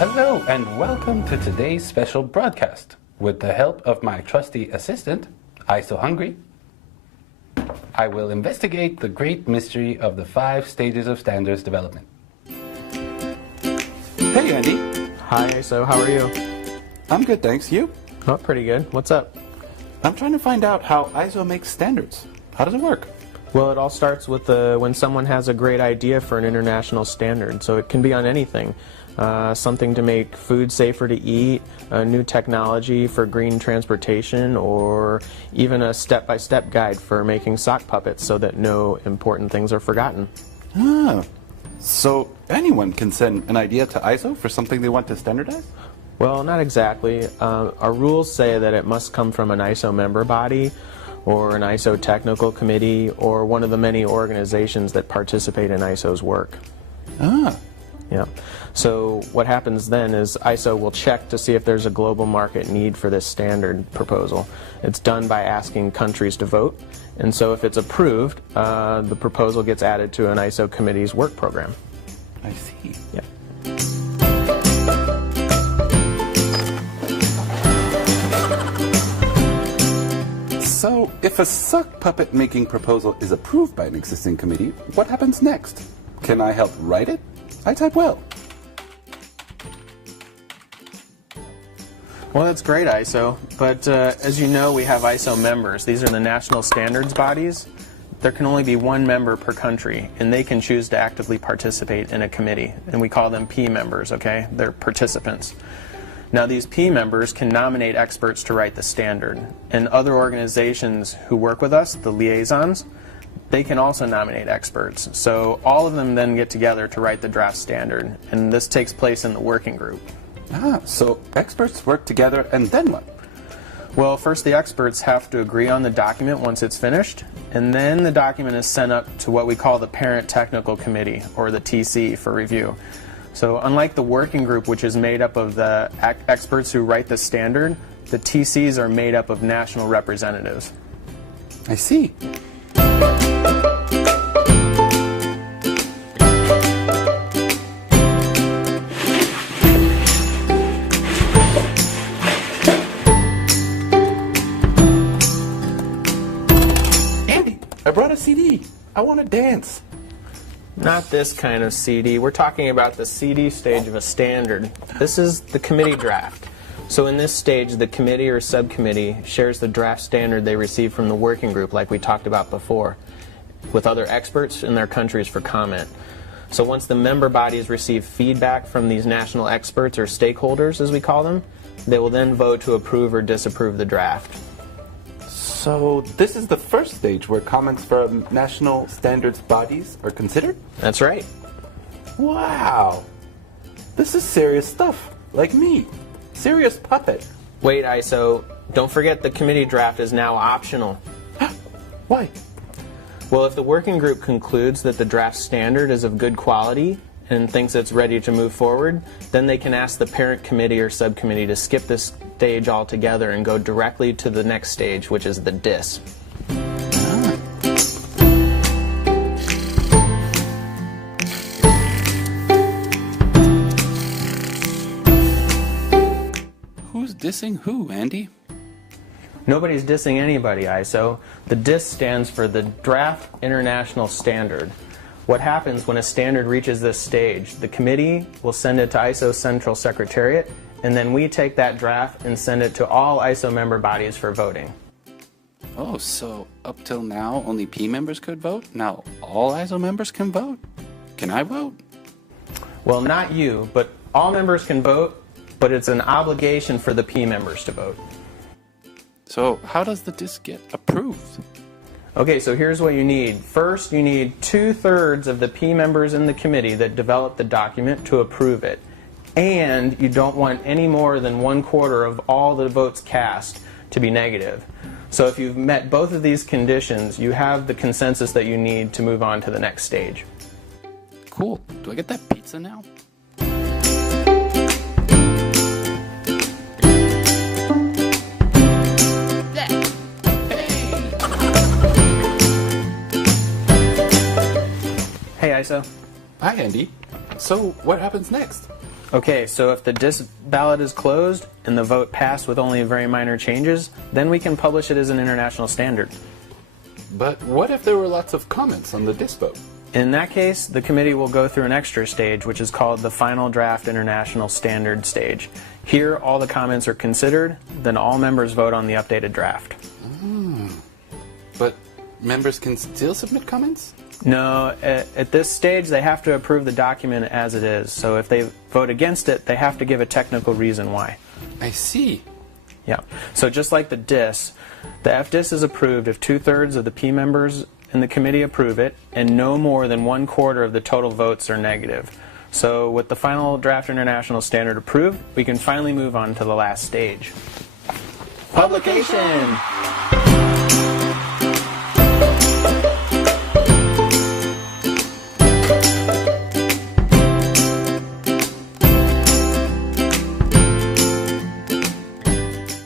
Hello and welcome to today's special broadcast. With the help of my trusty assistant, ISO Hungry, I will investigate the great mystery of the 5 stages of standards development. Hey Andy. Hi ISO, how are you? I'm good, thanks. You? Oh, pretty good. What's up? I'm trying to find out how ISO makes standards. How does it work? Well, it all starts with when someone has a great idea for an international standard. So it can be on anything. Something to make food safer to eat, a new technology for green transportation, or even a step-by-step guide for making sock puppets so that no important things are forgotten. Ah, so anyone can send an idea to ISO for something they want to standardize? Well, not exactly. Our rules say that it must come from an ISO member body, or an ISO technical committee, or one of the many organizations that participate in ISO's work. Ah. Yeah. So what happens then is ISO will check to see if there's a global market need for this standard proposal. It's done by asking countries to vote, and so if it's approved, the proposal gets added to an ISO committee's work program. I see. Yeah. So, if a sock puppet making proposal is approved by an existing committee, what happens next? Can I help write it? I type well. Well, that's great, ISO, but as you know, we have ISO members. These are the national standards bodies. There can only be one member per country, and they can choose to actively participate in a committee, and we call them P members, okay? They're participants. Now, these P members can nominate experts to write the standard, and other organizations who work with us, the liaisons, they can also nominate experts. So all of them then get together to write the draft standard, and this takes place in the working group. Ah, so experts work together and then what? Well, first the experts have to agree on the document once it's finished, and then the document is sent up to what we call the Parent Technical Committee, or the TC, for review. So unlike the working group, which is made up of the experts who write the standard, the TCs are made up of national representatives. I see. Andy, I brought a CD. I want to dance. Not this kind of CD. We're talking about the CD stage of a standard. This is the committee draft. So in this stage, the committee or subcommittee shares the draft standard they receive from the working group, like we talked about before, with other experts in their countries for comment. So once the member bodies receive feedback from these national experts, or stakeholders as we call them, they will then vote to approve or disapprove the draft. So this is the first stage where comments from national standards bodies are considered? That's right. Wow. This is serious stuff. Like me. Serious puppet. Wait, ISO. Don't forget the committee draft is now optional. Why? Well, if the working group concludes that the draft standard is of good quality and thinks it's ready to move forward, then they can ask the parent committee or subcommittee to skip this stage altogether and go directly to the next stage, which is the DIS. Who's dissing who, Andy? Nobody's dissing anybody, ISO. The DIS stands for the Draft International Standard. What happens when a standard reaches this stage? The committee will send it to ISO's Central Secretariat, and then we take that draft and send it to all ISO member bodies for voting. Oh, so up till now only P members could vote? Now all ISO members can vote? Can I vote? Well, not you, but all members can vote, but it's an obligation for the P members to vote. So how does the DIS get approved? Okay, so here's what you need. First, you need 2/3 of the P members in the committee that developed the document to approve it. And you don't want any more than 1/4 of all the votes cast to be negative. So if you've met both of these conditions, you have the consensus that you need to move on to the next stage. Cool. Do I get that pizza now? Hey, ISO. Hi, Andy. So, what happens next? Okay, so if the DIS ballot is closed and the vote passed with only very minor changes, then we can publish it as an international standard. But what if there were lots of comments on the DIS vote? In that case, the committee will go through an extra stage, which is called the Final Draft International Standard stage. Here, all the comments are considered, then all members vote on the updated draft. But members can still submit comments? No, at this stage, they have to approve the document as it is. So if they vote against it, they have to give a technical reason why. I see. Yeah. So just like the DIS, the FDIS is approved if 2/3 of the P members in the committee approve it, and no more than 1/4 of the total votes are negative. So with the Final Draft International Standard approved, we can finally move on to the last stage. Publication!